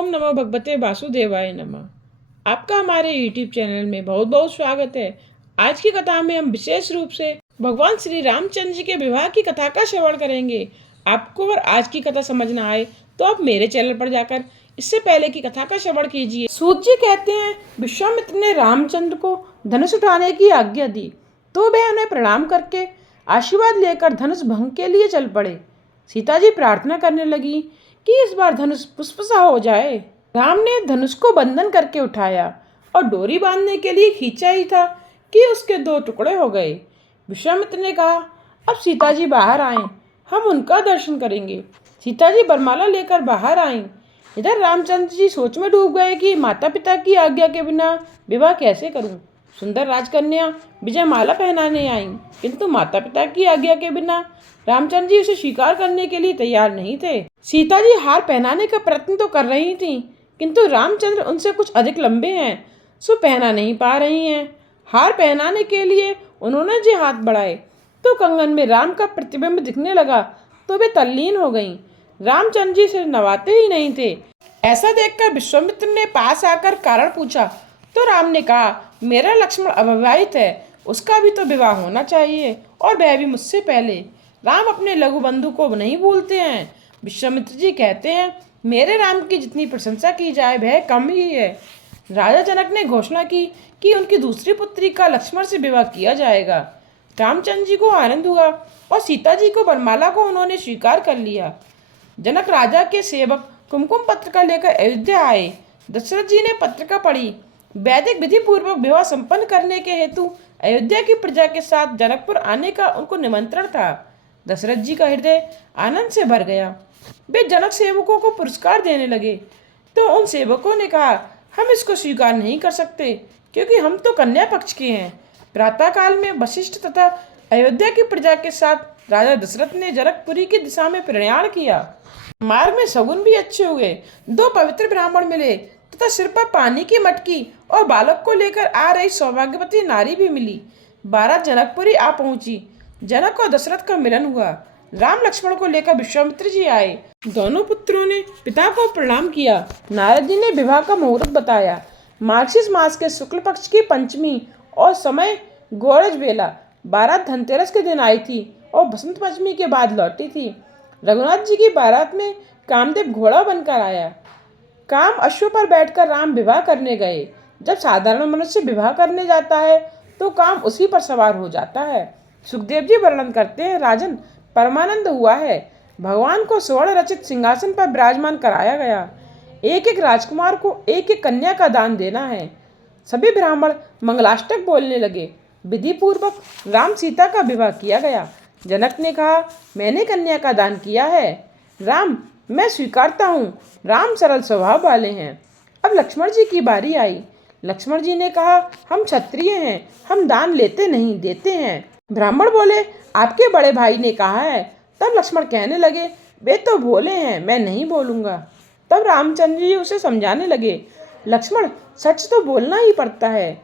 ओम नमो भगवते वासुदेवाय नमः। आपका हमारे YouTube चैनल में बहुत बहुत स्वागत है। आज की कथा में हम विशेष रूप से भगवान श्री रामचंद्र जी के विवाह की कथा का श्रवण करेंगे। आपको अगर आज की कथा समझ ना आए तो आप मेरे चैनल पर जाकर इससे पहले की कथा का श्रवण कीजिए। सूत जी कहते हैं, विश्वामित्र ने रामचंद्र को धनुष उठाने की आज्ञा दी तो वह उन्हें प्रणाम करके आशीर्वाद लेकर धनुष भंग के लिए चल पड़े। सीता जी प्रार्थना करने लगी कि इस बार धनुष पुष्प सा हो जाए। राम ने धनुष को बंधन करके उठाया और डोरी बांधने के लिए खींचा ही था कि उसके 2 टुकड़े हो गए। विश्वामित्र ने कहा, अब सीता जी बाहर आएं, हम उनका दर्शन करेंगे। सीता जी बरमाला लेकर बाहर आईं। इधर रामचंद्र जी सोच में डूब गए कि माता पिता की आज्ञा के बिना विवाह कैसे करूं। सुंदर राजकन्या विजय माला पहनाने आईं, किंतु माता पिता की आज्ञा के बिना रामचंद्र जी उसे स्वीकार करने के लिए तैयार नहीं थे। सीता जी हार पहनाने का प्रयत्न तो कर रही थीं, किंतु रामचंद्र उनसे कुछ अधिक लंबे हैं, सो पहना नहीं पा रही हैं। हार पहनाने के लिए उन्होंने जो हाथ बढ़ाए तो कंगन में राम का प्रतिबिंब दिखने लगा तो वे तल्लीन हो गईं। रामचंद्र जी सिर नवाते ही नहीं थे। ऐसा देखकर विश्वामित्र ने पास आकर कारण पूछा तो राम ने कहा, मेरा लक्ष्मण अविवाहित है, उसका भी तो विवाह होना चाहिए और वह भी मुझसे पहले। राम अपने लघु बंधु को नहीं भूलते हैं। विश्वामित्र जी कहते हैं, मेरे राम की जितनी प्रशंसा की जाए वह कम ही है। राजा जनक ने घोषणा की कि उनकी दूसरी पुत्री का लक्ष्मण से विवाह किया जाएगा। रामचंद्र जी को आनंद हुआ और सीता जी को वरमाला को उन्होंने स्वीकार कर लिया। जनक राजा के सेवक कुमकुम पत्र का लेकर अयोध्या आए। दशरथ जी ने पत्रिका पढ़ी। वैदिक विधि पूर्वक विवाह संपन्न करने के हेतु अयोध्या की प्रजा के साथ जनकपुर आने का उनको निमंत्रण था। दशरथ जी का हृदय आनंद से भर गया। वे जनक सेवकों को पुरस्कार देने लगे तो उन सेवकों ने कहा, हम इसको स्वीकार नहीं कर सकते क्योंकि हम तो कन्या पक्ष के हैं। प्रातःकाल में वशिष्ठ तथा अयोध्या की प्रजा के साथ राजा दशरथ ने जनकपुरी की दिशा में प्रयाण किया। मार्ग में शगुन भी अच्छे हुए। 2 पवित्र ब्राह्मण मिले तथा सिर पर पानी की मटकी और बालक को लेकर आ रही सौभाग्यवती नारी भी मिली। बारात जनकपुरी आ पहुंची। जनक और दशरथ का मिलन हुआ। राम लक्ष्मण को लेकर विश्वामित्र जी आए। दोनों पुत्रों ने पिता को प्रणाम किया। नारद जी ने विवाह का मुहूर्त बताया। मार्गशीर्ष मास के शुक्ल पक्ष की पंचमी और समय गोरज बेला। बारात धनतेरस के दिन आई थी और बसंत पंचमी के बाद लौटी थी। रघुनाथ जी की बारात में कामदेव घोड़ा बनकर आया। काम अश्व पर बैठकर राम विवाह करने गए। जब साधारण मनुष्य विवाह करने जाता है तो काम उसी पर सवार हो जाता है। सुखदेव जी वर्णन करते हैं, राजन परमानंद हुआ है। भगवान को स्वर्ण रचित सिंहासन पर विराजमान कराया गया। एक एक राजकुमार को एक एक कन्या का दान देना है। सभी ब्राह्मण मंगलाष्टक बोलने लगे। विधि पूर्वक राम सीता का विवाह किया गया। जनक ने कहा, मैंने कन्या का दान किया है। राम, मैं स्वीकारता हूँ। राम सरल स्वभाव वाले हैं। अब लक्ष्मण जी की बारी आई। लक्ष्मण जी ने कहा, हम क्षत्रिय हैं, हम दान लेते नहीं देते हैं। ब्राह्मण बोले, आपके बड़े भाई ने कहा है। तब लक्ष्मण कहने लगे, वे तो बोले हैं, मैं नहीं बोलूँगा। तब रामचंद्र जी उसे समझाने लगे, लक्ष्मण सच तो बोलना ही पड़ता है।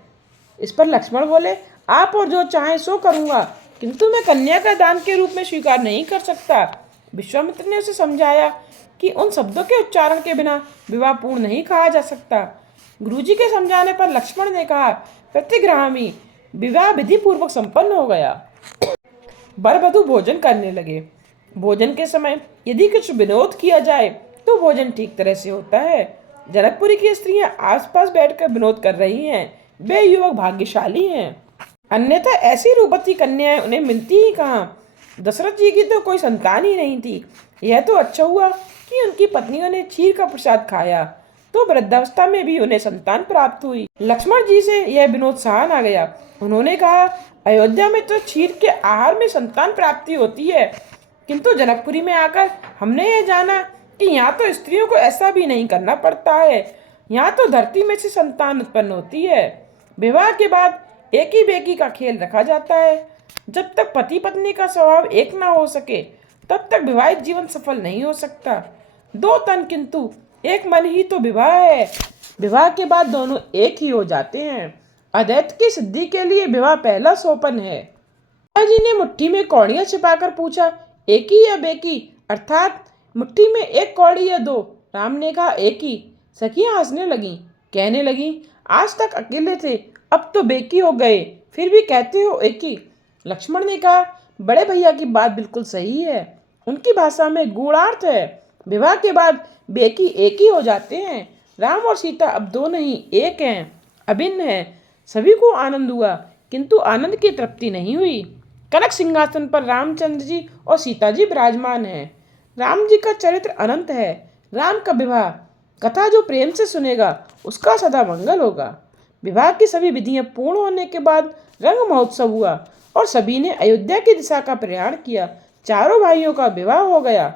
इस पर लक्ष्मण बोले, आप और जो चाहें सो करूँगा, किंतु मैं कन्या का दान के रूप में स्वीकार नहीं कर सकता। विश्वामित्र ने उसे समझाया कि उन शब्दों के उच्चारण के बिना विवाह पूर्ण नहीं कहा जा सकता। गुरुजी के समझाने पर लक्ष्मण ने कहा, प्रतिग्रामी। विवाह विधि पूर्वक संपन्न हो गया। वर वधू भोजन करने लगे। भोजन के समय यदि कुछ विनोद किया जाए तो भोजन ठीक तरह से होता है। जनकपुरी की स्त्रियां आसपास बैठकर विनोद कर रही हैं। वे युवक भाग्यशाली हैं, अन्यथा ऐसी रूपवती कन्याएं उन्हें मिलती ही कहाँ। दशरथ जी की तो कोई संतान ही नहीं थी। यह तो अच्छा हुआ कि उनकी पत्नियों ने क्षीर का प्रसाद खाया तो वृद्धावस्था में भी उन्हें संतान प्राप्त हुई। लक्ष्मण जी से यह विनोद सहा न गया। उन्होंने कहा, अयोध्या में तो क्षीर के आहार में संतान प्राप्ति होती है, किंतु जनकपुरी में आकर हमने यह जाना कि यहाँ तो स्त्रियों को ऐसा भी नहीं करना पड़ता है। यहाँ तो धरती में से संतान उत्पन्न होती है। विवाह के बाद एक ही बेकी का खेल रखा जाता है। जब तक पति पत्नी का स्वभाव एक ना हो सके तब तक विवाहित जीवन सफल नहीं हो सकता। 2 तन किंतु एक मन ही तो विवाह है। विवाह के बाद दोनों एक ही हो जाते हैं। अद्वैत की सिद्धि के लिए विवाह पहला सोपान है। पिताजी ने मुट्ठी में कौड़ियां छिपाकर पूछा, एक ही या बेकी, अर्थात मुट्ठी में 1 कौड़ी या 2? राम ने कहा, एक ही। सखियां हंसने लगीं, कहने लगीं, आज तक अकेले थे, अब तो बेकी हो गए, फिर भी कहते हो एक ही। लक्ष्मण ने कहा, बड़े भैया की बात बिल्कुल सही है, उनकी भाषा में गूढ़ार्थ है। विवाह के बाद बेकी एक ही हो जाते हैं। राम और सीता अब दो नहीं, एक हैं, अभिन्न हैं। सभी को आनंद हुआ, किंतु आनंद की तृप्ति नहीं हुई। कनक सिंहासन पर रामचंद्र जी और सीता जी विराजमान हैं। राम जी का चरित्र अनंत है। राम का विवाह कथा जो प्रेम से सुनेगा उसका सदा मंगल होगा। विवाह की सभी विधियां पूर्ण होने के बाद रंग महोत्सव हुआ और सभी ने अयोध्या की दिशा का प्रयाण किया। चारों भाइयों का विवाह हो गया।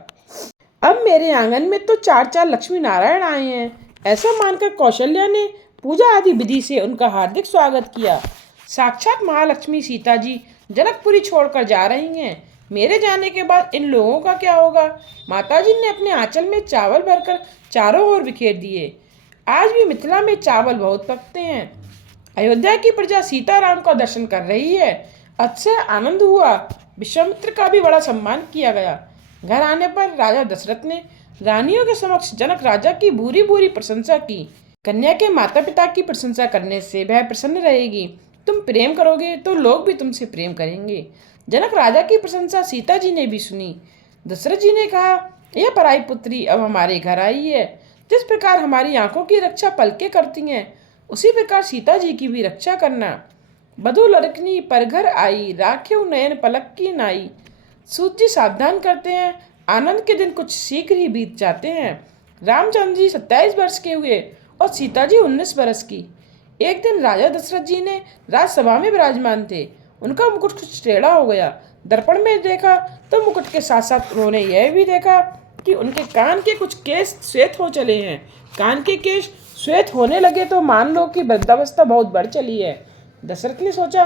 अब मेरे आंगन में तो चार चार लक्ष्मी नारायण आए हैं, ऐसा मानकर कौशल्या ने पूजा आदि विधि से उनका हार्दिक स्वागत किया। साक्षात महालक्ष्मी सीता जी जनकपुरी छोड़कर जा रही हैं। मेरे जाने के बाद इन लोगों का क्या होगा? माताजी ने अपने आंचल में चावल भरकर चारों ओर बिखेर दिए। आज भी मिथिला में चावल बहुत पकते हैं। अयोध्या की प्रजा सीताराम का दर्शन कर रही है। अतिशय आनंद हुआ। विश्वामित्र का भी बड़ा सम्मान किया गया। घर आने पर राजा दशरथ ने रानियों के समक्ष जनक राजा की भूरी भूरी प्रशंसा की। कन्या के माता पिता की प्रशंसा करने से वह प्रसन्न रहेगी। तुम प्रेम करोगे तो लोग भी तुमसे प्रेम करेंगे। जनक राजा की प्रशंसा सीता जी ने भी सुनी। दशरथ जी ने कहा, यह पराई पुत्री अब हमारे घर आई है। जिस प्रकार हमारी आंखों की रक्षा पलके करती हैं, उसी प्रकार सीता जी की भी रक्षा करना। बधू लड़कनी पर घर आई, राख्यो नयन पलक की नाई। सूत जी सावधान करते हैं, आनंद के दिन कुछ शीघ्र ही बीत जाते हैं। रामचंद्र जी 27 वर्ष के हुए और सीता जी 19 वर्ष की। एक दिन राजा दशरथ जी ने राजसभा में विराजमान थे। उनका मुकुट कुछ टेढ़ा हो गया। दर्पण में देखा तो मुकुट के साथ साथ उन्होंने यह भी देखा कि उनके कान के कुछ केश श्वेत हो चले हैं। कान के केश श्वेत होने लगे तो मान लो कि वृद्धावस्था बहुत बढ़ चली है। दशरथ ने सोचा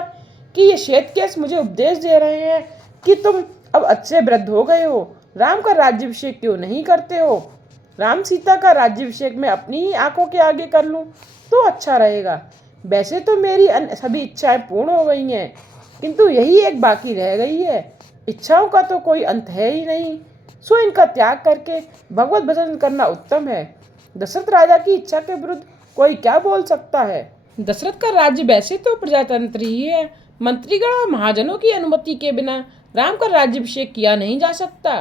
कि ये श्वेत केश मुझे उपदेश दे रहे हैं कि तुम अब अच्छे वृद्ध हो गए हो, राम का राज्याभिषेक क्यों नहीं करते हो? राम सीता का राज्याभिषेक मैं अपनी ही आंखों के आगे कर लूं तो अच्छा रहेगा। वैसे तो मेरी सभी इच्छाएं पूर्ण हो गई हैं, किंतु यही एक बाकी रह गई है। इच्छाओं का तो कोई अंत है ही नहीं, सो इनका त्याग करके भगवत भजन करना उत्तम है। दशरथ राजा की इच्छा के विरुद्ध कोई क्या बोल सकता है? दशरथ का राज्य वैसे तो प्रजातंत्र ही है। मंत्रीगण और महाजनों की अनुमति के बिना राम का राज्याभिषेक किया नहीं जा सकता।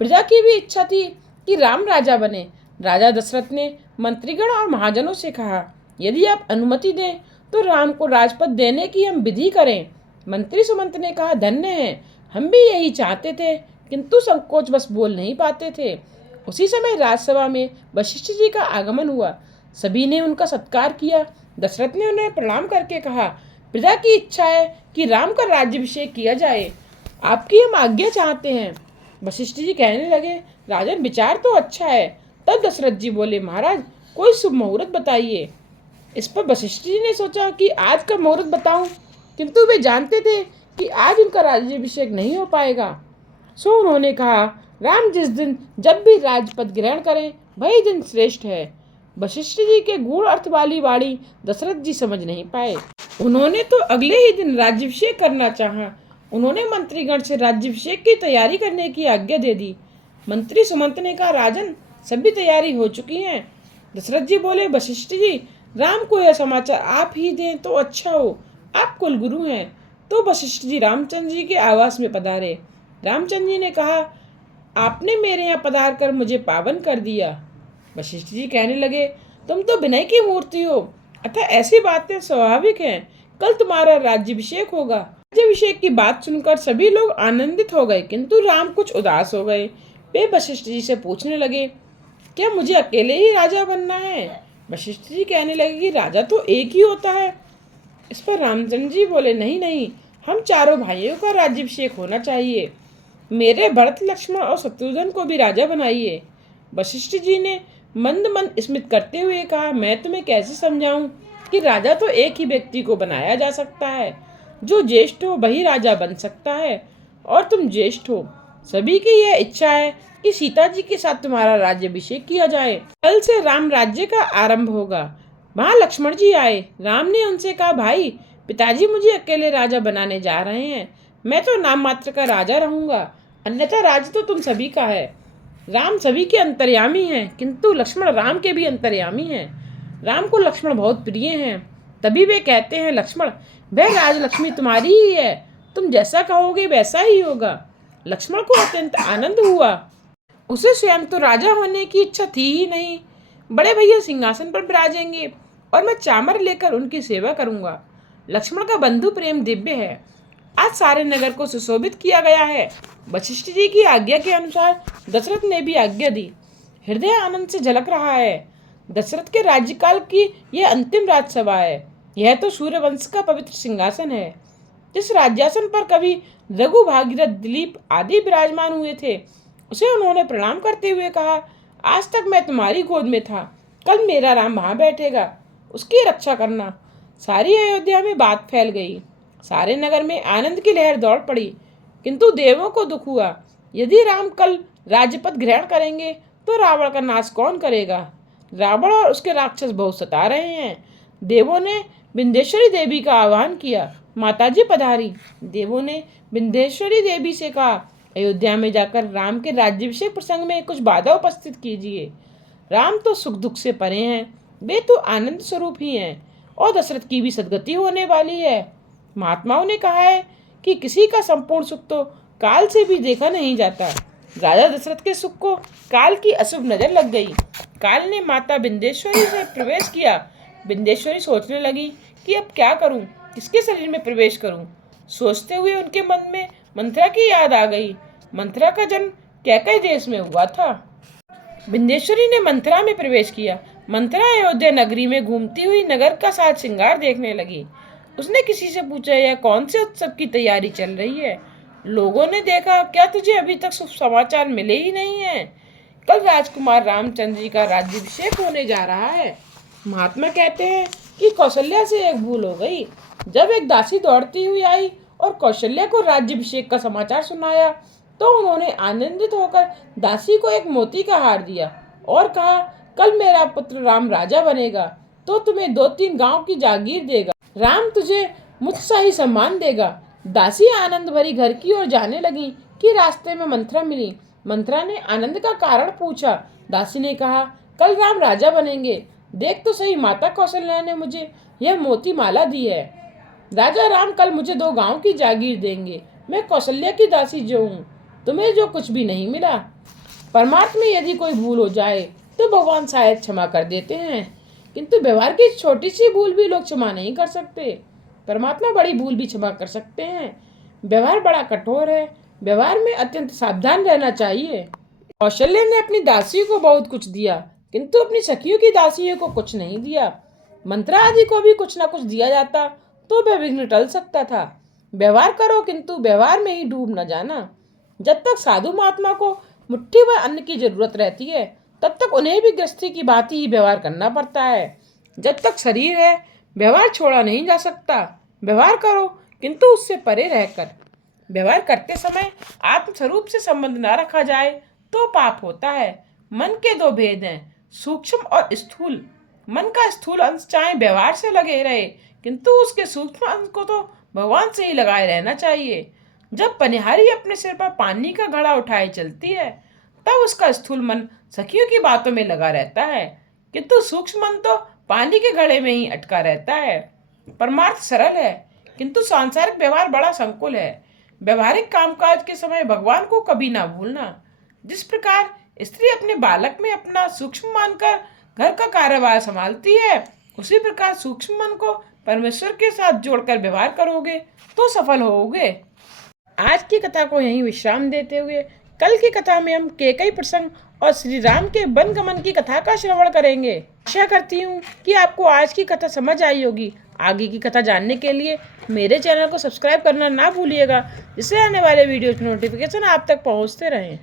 प्रजा की भी इच्छा थी कि राम राजा बने। राजा दशरथ ने मंत्रीगण और महाजनों से कहा, यदि आप अनुमति दें तो राम को राजपद देने की हम विधि करें। मंत्री सुमंत ने कहा, धन्य है, हम भी यही चाहते थे, किंतु संकोच बस बोल नहीं पाते थे। उसी समय राजसभा में वशिष्ठ जी का आगमन हुआ। सभी ने उनका सत्कार किया। दशरथ ने उन्हें प्रणाम करके कहा, प्रजा की इच्छा है कि राम का राज्याभिषेक किया जाए, आपकी हम आज्ञा चाहते हैं। वशिष्ठ जी कहने लगे, राजन विचार तो अच्छा है। तब दशरथ जी बोले, महाराज कोई शुभ मुहूर्त बताइए। इस पर वशिष्ठ जी ने सोचा कि आज का मुहूर्त बताऊं, किंतु वे जानते थे कि आज उनका राज्याभिषेक नहीं हो पाएगा। सो उन्होंने कहा, राम जिस दिन जब भी राजपद ग्रहण करें वही दिन श्रेष्ठ है। वशिष्ठ जी के गूढ़ अर्थ वाली वाणी दशरथ जी समझ नहीं पाए। उन्होंने तो अगले ही दिन राज्याभिषेक करना चाहा। उन्होंने मंत्रीगण से राज्याभिषेक की तैयारी करने की आज्ञा दे दी। मंत्री सुमंत ने कहा, राजन सभी तैयारी हो चुकी है। दशरथ जी बोले, वशिष्ठ जी राम को यह समाचार आप ही दें तो अच्छा हो, आप कुलगुरु हैं। तो वशिष्ठ जी रामचंद्र जी के आवास में पधारे। रामचंद्र जी ने कहा, आपने मेरे यहाँ पधार कर मुझे पावन कर दिया। वशिष्ठ जी कहने लगे, तुम तो विनय की मूर्ति हो, अतः ऐसी बातें स्वाभाविक हैं। कल तुम्हारा राज्याभिषेक होगा। राज्याभिषेक की बात सुनकर सभी लोग आनंदित हो गए, किंतु राम कुछ उदास हो गए। वे वशिष्ठ जी से पूछने लगे, क्या मुझे अकेले ही राजा बनना है? वशिष्ठ जी कहने लगे कि राजा तो एक ही होता है। इस पर रामचंद्र जी बोले, नहीं नहीं, हम चारों भाइयों का राज्याभिषेक होना चाहिए। मेरे भरत, लक्ष्मण और शत्रुघ्न को भी राजा बनाइए। वशिष्ठ जी ने मंद मंद स्मित करते हुए कहा, मैं तुम्हें कैसे समझाऊं कि राजा तो एक ही व्यक्ति को बनाया जा सकता है। जो ज्येष्ठ हो वही राजा बन सकता है, और तुम ज्येष्ठ हो। सभी की यह इच्छा है कि सीता जी के साथ तुम्हारा राज्याभिषेक किया जाए। कल से राम राज्य का आरंभ होगा। वहाँ लक्ष्मण जी आए। राम ने उनसे कहा, भाई पिताजी मुझे अकेले राजा बनाने जा रहे हैं। मैं तो नाम मात्र का राजा रहूंगा, अन्यथा राज्य तो तुम सभी का है। राम सभी के अंतर्यामी हैं, किंतु लक्ष्मण राम के भी अंतर्यामी हैं। राम को लक्ष्मण बहुत प्रिय हैं। तभी वे कहते हैं, लक्ष्मण वह राजलक्ष्मी तुम्हारी ही है, तुम जैसा कहोगे वैसा ही होगा। लक्ष्मण को अत्यंत आनंद हुआ। उसे स्वयं तो राजा होने की इच्छा थी ही नहीं। बड़े भैया सिंहासन पर विराजेंगे और मैं चामर लेकर उनकी सेवा करूंगा। लक्ष्मण का बंधु प्रेम दिव्य है। आज सारे नगर को सुशोभित किया गया है। वशिष्ठ जी की आज्ञा के अनुसार दशरथ ने भी आज्ञा दी। हृदय आनंद से झलक रहा है। दशरथ के राज्यकाल की यह अंतिम राजसभा है। यह तो सूर्यवंश का पवित्र सिंहासन है। जिस राज्यासन पर कभी रघु, भागीरथ, दिलीप आदि विराजमान हुए थे, उसे उन्होंने प्रणाम करते हुए कहा, आज तक मैं तुम्हारी गोद में था, कल मेरा राम वहां बैठेगा, उसकी रक्षा करना। सारी अयोध्या में बात फैल गई। सारे नगर में आनंद की लहर दौड़ पड़ी। किंतु देवों को दुख हुआ। यदि राम कल राज्यपद ग्रहण करेंगे तो रावण का नाश कौन करेगा? रावण और उसके राक्षस बहुत सता रहे हैं। देवों ने विंध्येश्वरी देवी का आह्वान किया। माताजी पधारी। देवों ने विंध्येश्वरी देवी से कहा, अयोध्या में जाकर राम के राज्याभिषेक प्रसंग में कुछ बाधा उपस्थित कीजिए। राम तो सुख दुख से परे हैं, वे तो आनंद स्वरूप ही हैं और दशरथ की भी सदगति होने वाली है। महात्माओं ने कहा है कि किसी का संपूर्ण सुख तो काल से भी देखा नहीं जाता। राजा दशरथ के सुख को काल की अशुभ नजर लग गई। काल ने माता विंध्येश्वरी से प्रवेश किया। विंध्येश्वरी सोचने लगी कि अब क्या करूं, किसके शरीर में प्रवेश करूं। सोचते हुए उनके मन में मंथरा की याद आ गई। मंथरा का जन्म कैकई देश में हुआ था। विंध्येश्वरी ने मंथरा में प्रवेश किया। मंथरा अयोध्या नगरी में घूमती हुई नगर का साज श्रृंगार देखने लगी। उसने किसी से पूछा, यह कौन से उत्सव की तैयारी चल रही है? लोगों ने देखा, क्या तुझे अभी तक शुभ समाचार मिले ही नहीं है? कल राजकुमार रामचंद्र जी का राज्याभिषेक होने जा रहा है। महात्मा कहते हैं कि कौशल्या से एक भूल हो गई। जब एक दासी दौड़ती हुई आई और कौशल्या को राज्याभिषेक का समाचार सुनाया तो उन्होंने आनंदित होकर दासी को एक मोती का हार दिया और कहा, कल मेरा पुत्र राम राजा बनेगा तो तुम्हें 2-3 गांव की जागीर देगा। राम तुझे मुझसे ही सम्मान देगा। दासी आनंद भरी घर की ओर जाने लगी कि रास्ते में मंथरा मिली। मंथरा ने आनंद का कारण पूछा। दासी ने कहा, कल राम राजा बनेंगे। देख तो सही, माता कौशल्या ने मुझे यह मोती माला दी है। राजा राम कल मुझे 2 गांव की जागीर देंगे। मैं कौशल्या की दासी जो हूँ, तुम्हें जो कुछ भी नहीं मिला। परमार्थ में यदि कोई भूल हो जाए तो भगवान शायद क्षमा कर देते हैं, किंतु व्यवहार की छोटी सी भूल भी लोग क्षमा नहीं कर सकते। परमात्मा बड़ी भूल भी क्षमा कर सकते हैं। व्यवहार बड़ा कठोर है। व्यवहार में अत्यंत सावधान रहना चाहिए। कौशल्या ने अपनी दासियों को बहुत कुछ दिया, किंतु अपनी सखियों की दासियों को कुछ नहीं दिया। मंत्रा आदि को भी कुछ न कुछ दिया जाता तो वह विघ्न टल सकता था। व्यवहार करो, किंतु व्यवहार में ही डूब न जाना। जब तक साधु महात्मा को मुट्ठी भर अन्न की जरूरत रहती है, तब तक उन्हें भी गृहस्थी की भांति ही व्यवहार करना पड़ता है। जब तक शरीर है, व्यवहार छोड़ा नहीं जा सकता। व्यवहार करो, किंतु उससे परे रहकर। व्यवहार करते समय आत्मस्वरूप से संबंध न रखा जाए तो पाप होता है। मन के 2 भेद हैं, सूक्ष्म और स्थूल। मन का स्थूल अंश चाहे व्यवहार से लगे रहे, किंतु उसके सूक्ष्म अंश को तो भगवान से ही लगाए रहना चाहिए। जब पनिहारी अपने सिर पर पानी का घड़ा उठाए चलती है, तब उसका स्थूल मन सखियों की बातों में लगा रहता है, किंतु सूक्ष्म मन तो पानी के घड़े में ही अटका रहता है। परमार्थ सरल है, किंतु सांसारिक व्यवहार बड़ा संकुल है। व्यवहारिक कामकाज के समय भगवान को कभी ना भूलना। जिस प्रकार स्त्री अपने बालक में अपना सूक्ष्म मानकर घर का कार्यभार संभालती है, उसी प्रकार सूक्ष्म मन को परमेश्वर के साथ जोड़कर व्यवहार करोगे तो सफल होगे। आज की कथा को यहीं विश्राम देते हुए कल की कथा में हम कैकई प्रसंग और श्री राम के वन गमन की कथा का श्रवण करेंगे। आशा करती हूँ कि आपको आज की कथा समझ आई होगी। आगे की कथा जानने के लिए मेरे चैनल को सब्सक्राइब करना ना भूलिएगा, जिससे आने वाले वीडियो की नोटिफिकेशन आप तक पहुँचते रहें।